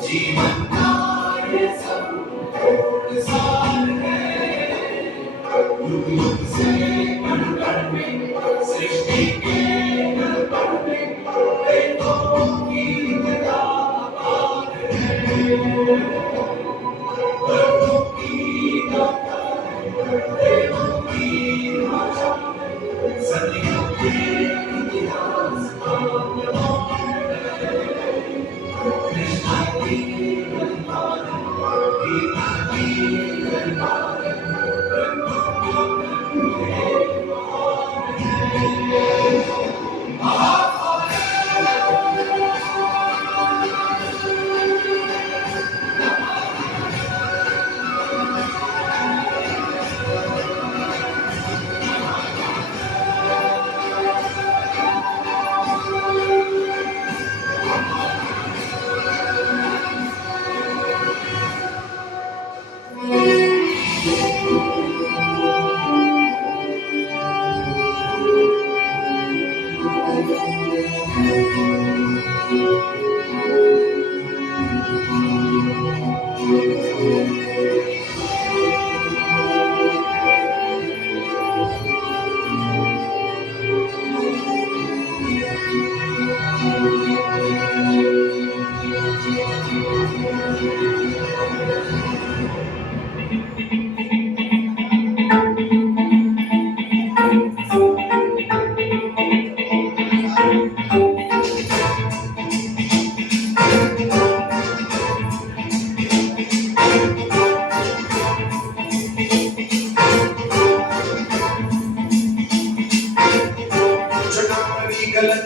जीवन का ये संसार है, युग युग से कण कण में सृष्टि के कण कण में वेदों की गदा अपार है, वेदों की गाथा है, वेदों की भाषा है, सदियों के इतिहास का प्रमाण है, कृष्ण की महिमा है, गीता की महिमा है,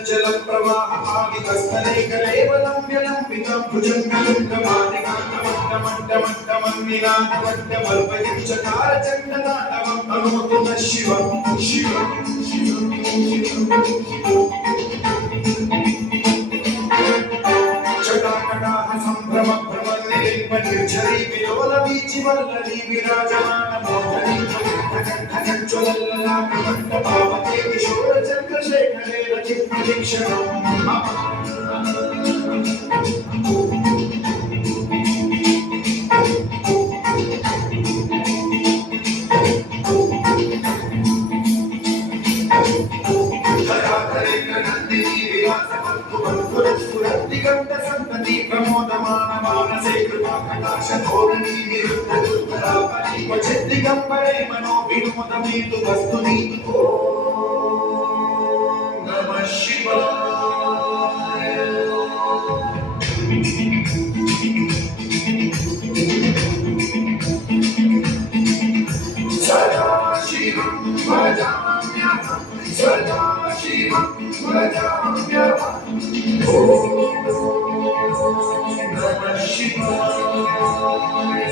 जलं प्रवाह आवितस्थले कलेवलं व्यलम्बितं भुजङ्गलिङ्गमादिकान्तमट्टमट्टमट्टमन्निनादवट्टमल्पयं चकारचण्डताण्डवं तनोतु नः शिवं शिवं जटाकटाह सम्भ्रम भ्रमन्निलिम्बनिर्झरी विलोलवीचिवल्लरी विराजमानमोहनी ज्वलल्ललाटमट्टपावके किशोरचन्द्रशेखरे रचितदीक्षणम् दिगंतसंतति प्रमोदमानमानसे कृपाकटाक्षधोरणी निरुद्धदुर्धरापरि क्वचित् दिगम्बरे मनो विनोदमेतु वस्तुनीतु ॐ नमः शिवाय सदाशिवं भजाम्यहं सदाशिवं भजाम्यहं ॐ नमः शिवाय